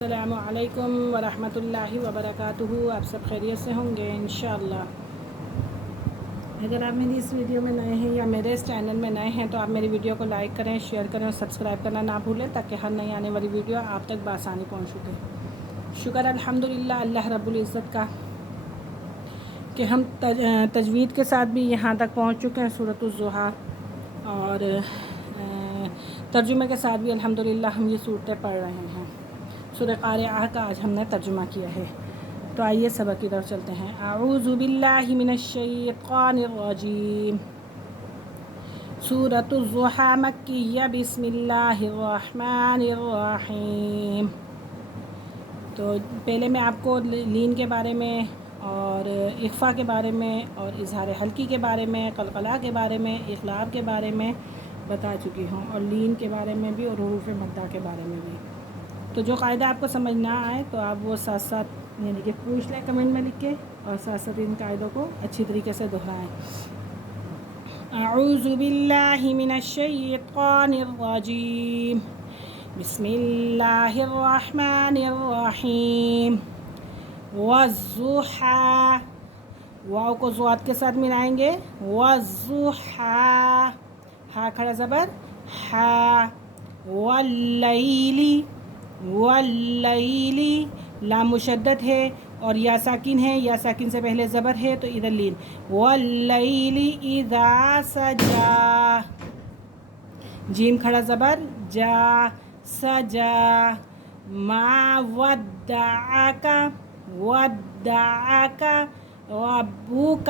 السلام علیکم ورحمۃ اللہ وبرکاتہ۔ آپ سب خیریت سے ہوں گے انشاءاللہ۔ اگر آپ میری اس ویڈیو میں نئے ہیں یا میرے اس چینل میں نئے ہیں تو آپ میری ویڈیو کو لائک کریں، شیئر کریں اور سبسکرائب کرنا نہ بھولیں تاکہ ہر نئی آنے والی ویڈیو آپ تک بآسانی پہنچ سکے۔ شکر الحمدللہ اللہ رب العزت کا کہ ہم تجوید کے ساتھ بھی یہاں تک پہنچ چکے ہیں سورۃ الضحیٰ، اور ترجمے کے ساتھ بھی الحمدللہ ہم یہ صورتیں پڑھ رہے ہیں۔ سورہ قارعہ کا آج ہم نے ترجمہ کیا ہے، تو آئیے سبق کی طرف چلتے ہیں۔ اعوذ باللہ من الشیطان الرجیم۔ سورۃ الضحیٰ مکیہ، بسم اللہ الرحمن الرحیم۔ تو پہلے میں آپ کو لین کے بارے میں اور اخفاء کے بارے میں اور اظہار حلقی کے بارے میں، قلقلہ کے بارے میں، اقلاب کے بارے میں بتا چکی ہوں، اور لین کے بارے میں بھی اور حروف مدہ کے بارے میں بھی۔ تو جو قاعدہ آپ کو سمجھ نہ آئے تو آپ وہ ساتھ ساتھ یعنی کہ پوچھ لیں کمنٹ میں لکھ کے، اور ساتھ ساتھ ان قاعدوں کو اچھی طریقے سے دہرائیں۔ اعوذ باللہ من الشیطان الرجیم، بسم اللہ الرحمن الرحیم۔ والضحیٰ، واو کو ضاد کے ساتھ ملائیں گے، والضحیٰ، ہا کھڑا زبر ہا۔ واللیلی، واللیلی، لام مشدد ہے اور یا ساکن ہے، یا ساکن سے پہلے زبر ہے تو ادھر لین۔ واللیلی اذا سجا، جیم کھڑا زبر جا، سجا۔ ما ودعک، ودعک ربک،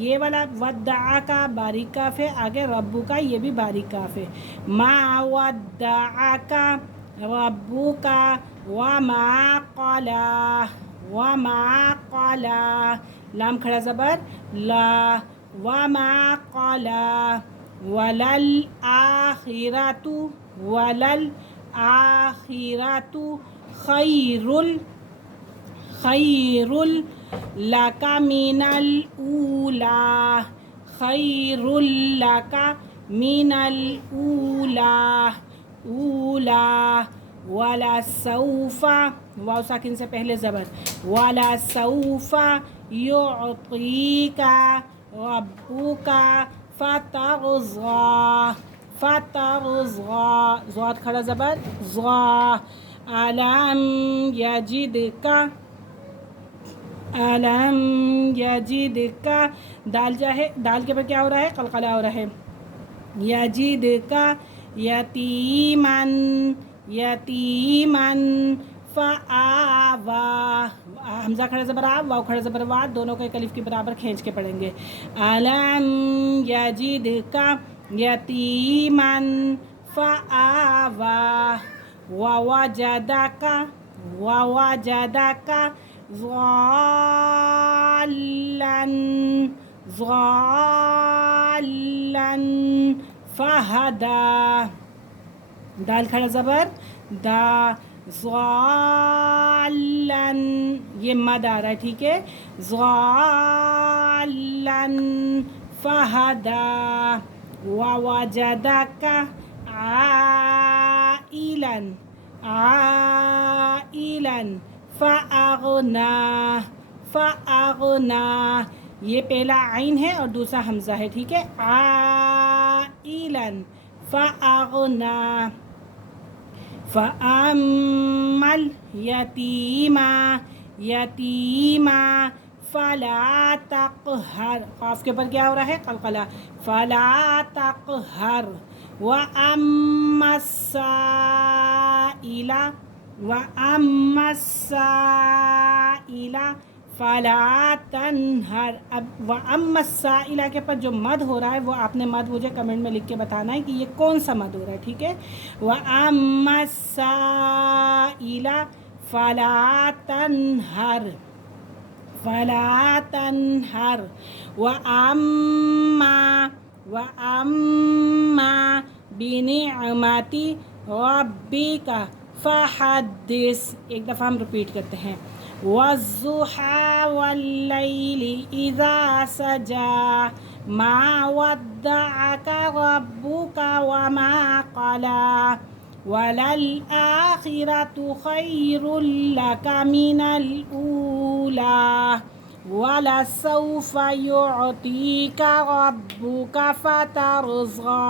یہ والا ودعک باریک کاف ہے، آگے ربک یہ بھی باریک کاف ہے۔ ما ودعک ربک وما قلی، وما قلی، لام کھڑا زبر لا، وما قلی۔ وللآخرۃ، وللآخرۃ خیر، خیر لک من الأولی، خیر لک من الأولی، اولی۔ ولسوف، واو ساکن سے پہلے زبر، ولسوف یعطیک ربک فترضی، فترضی، ضاد کھڑا زبر ضا۔ الم یجدک، الم یجدک، دال دال کے پر کیا ہو رہا ہے؟ قلقلہ ہو رہا ہے۔ یجدک یتیما، یتیما فآوی، حمزہ کھڑا زبر آ، واو کھڑا زبر وا، دونوں کو ایک الف کے برابر کھینچ کے پڑھیں گے۔ الم یجدک یتیما فآوی، ووجدک، ووجدک ضالا، ضالا فہدی، دال کھڑا زبر دا، ضالا، یہ مد آ رہا ہے، ٹھیک ہے، ضالا فہدی۔ ووجدک عائلا، عائلا فأغنی، فأغنی، یہ پہلا عین ہے اور دوسرا حمزہ ہے، ٹھیک ہے، عائلا فأغنی۔ فأما الیتیم، یتیما فلا تقہر، قاف کے اوپر کیا ہو رہا ہے؟ قلقلہ، فلا تقہر۔ وأما السائل، وأما السائل فلا تنہر۔ اب وأما السائل کے پر جو مد ہو رہا ہے وہ آپ نے مد مجھے کمنٹ میں لکھ کے بتانا ہے کہ یہ کون سا مد ہو رہا ہے، ٹھیک ہے۔ وأما السائل فلا تنہر، فلا تنہر۔ وأما، وأما بنعمت ربک فحدث، ایک دفعہ ہم رپیٹ کرتے ہیں۔ والضحیٰ واللیل اذا سجا، ما ودعک ربک وما قلی، وَلَلْآخِرَةُ خَيْرٌ لَكَ مِنَ الْأُولَى وَلَسَوْفَ يُعْطِيكَ رَبُّكَ فَتَرْضَىٰ